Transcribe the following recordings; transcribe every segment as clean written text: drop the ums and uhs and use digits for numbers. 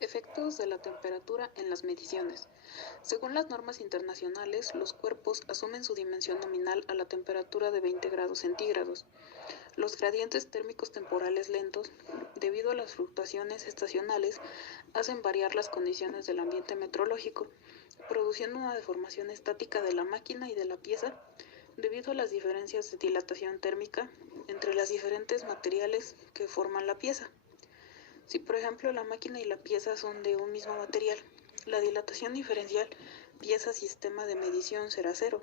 Efectos de la temperatura en las mediciones. Según las normas internacionales, los cuerpos asumen su dimensión nominal a la temperatura de 20 grados centígrados. Los gradientes térmicos temporales lentos, debido a las fluctuaciones estacionales, hacen variar las condiciones del ambiente meteorológico, produciendo una deformación estática de la máquina y de la pieza, debido a las diferencias de dilatación térmica entre los diferentes materiales que forman la pieza. Si por ejemplo la máquina y la pieza son de un mismo material, la dilatación diferencial pieza-sistema de medición será cero,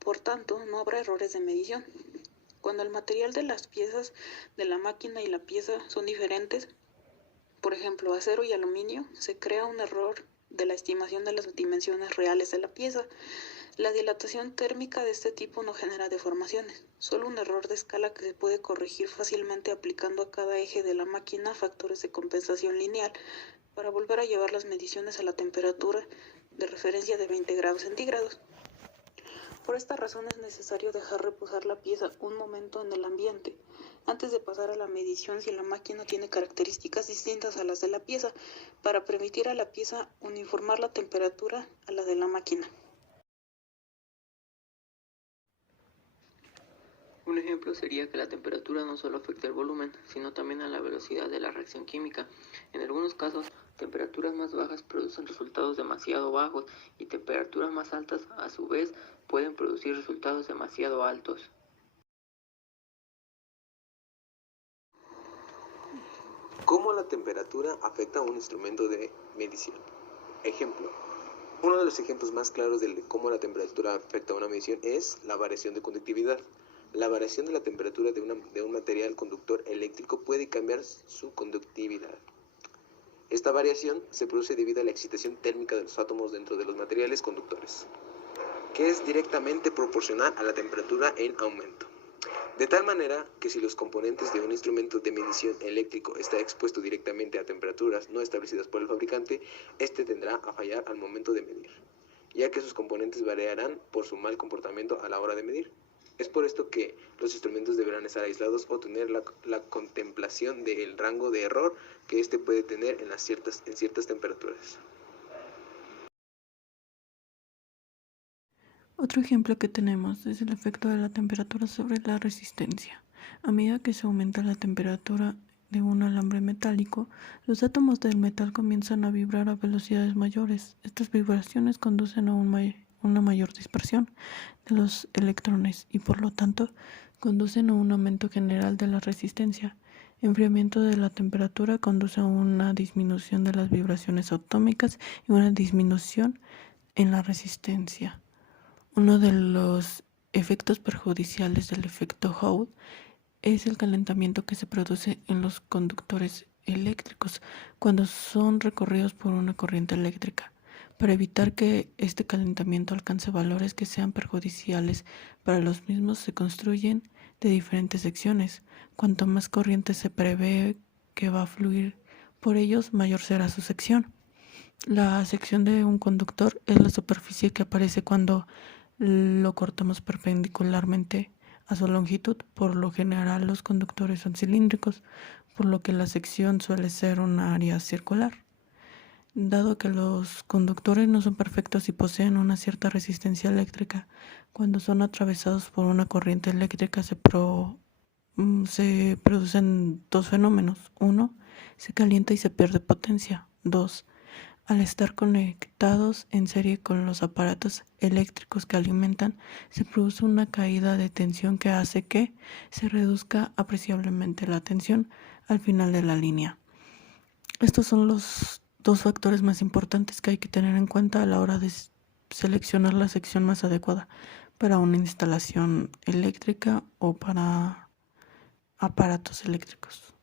por tanto no habrá errores de medición. Cuando el material de las piezas de la máquina y la pieza son diferentes, por ejemplo acero y aluminio, se crea un error de la estimación de las dimensiones reales de la pieza. La dilatación térmica de este tipo no genera deformaciones, solo un error de escala que se puede corregir fácilmente aplicando a cada eje de la máquina factores de compensación lineal para volver a llevar las mediciones a la temperatura de referencia de 20 grados centígrados. Por esta razón es necesario dejar reposar la pieza un momento en el ambiente, antes de pasar a la medición si la máquina tiene características distintas a las de la pieza, para permitir a la pieza uniformar la temperatura a la de la máquina. Un ejemplo sería que la temperatura no solo afecta el volumen, sino también a la velocidad de la reacción química. En algunos casos, temperaturas más bajas producen resultados demasiado bajos y temperaturas más altas, a su vez, pueden producir resultados demasiado altos. ¿Cómo la temperatura afecta a un instrumento de medición? Ejemplo. Uno de los ejemplos más claros de cómo la temperatura afecta a una medición es la variación de conductividad. La variación de la temperatura de un material conductor eléctrico puede cambiar su conductividad. Esta variación se produce debido a la excitación térmica de los átomos dentro de los materiales conductores, que es directamente proporcional a la temperatura en aumento. De tal manera que si los componentes de un instrumento de medición eléctrico está expuesto directamente a temperaturas no establecidas por el fabricante, este tenderá a fallar al momento de medir, ya que sus componentes variarán por su mal comportamiento a la hora de medir. Es por esto que los instrumentos deberán estar aislados o tener la contemplación del rango de error que éste puede tener en ciertas temperaturas. Otro ejemplo que tenemos es el efecto de la temperatura sobre la resistencia. A medida que se aumenta la temperatura de un alambre metálico, los átomos del metal comienzan a vibrar a velocidades mayores. Estas vibraciones conducen a una mayor dispersión de los electrones y por lo tanto conducen a un aumento general de la resistencia. Enfriamiento de la temperatura conduce a una disminución de las vibraciones atómicas y una disminución en la resistencia. Uno de los efectos perjudiciales del efecto Hall es el calentamiento que se produce en los conductores eléctricos cuando son recorridos por una corriente eléctrica. Para evitar que este calentamiento alcance valores que sean perjudiciales para los mismos, se construyen de diferentes secciones. Cuanto más corriente se prevé que va a fluir por ellos, mayor será su sección. La sección de un conductor es la superficie que aparece cuando lo cortamos perpendicularmente a su longitud. Por lo general los conductores son cilíndricos, por lo que la sección suele ser un área circular. Dado que los conductores no son perfectos y poseen una cierta resistencia eléctrica, cuando son atravesados por una corriente eléctrica se producen dos fenómenos. 1. Se calienta y se pierde potencia. 2. Al estar conectados en serie con los aparatos eléctricos que alimentan, se produce una caída de tensión que hace que se reduzca apreciablemente la tensión al final de la línea. Estos son los dos factores más importantes que hay que tener en cuenta a la hora de seleccionar la sección más adecuada para una instalación eléctrica o para aparatos eléctricos.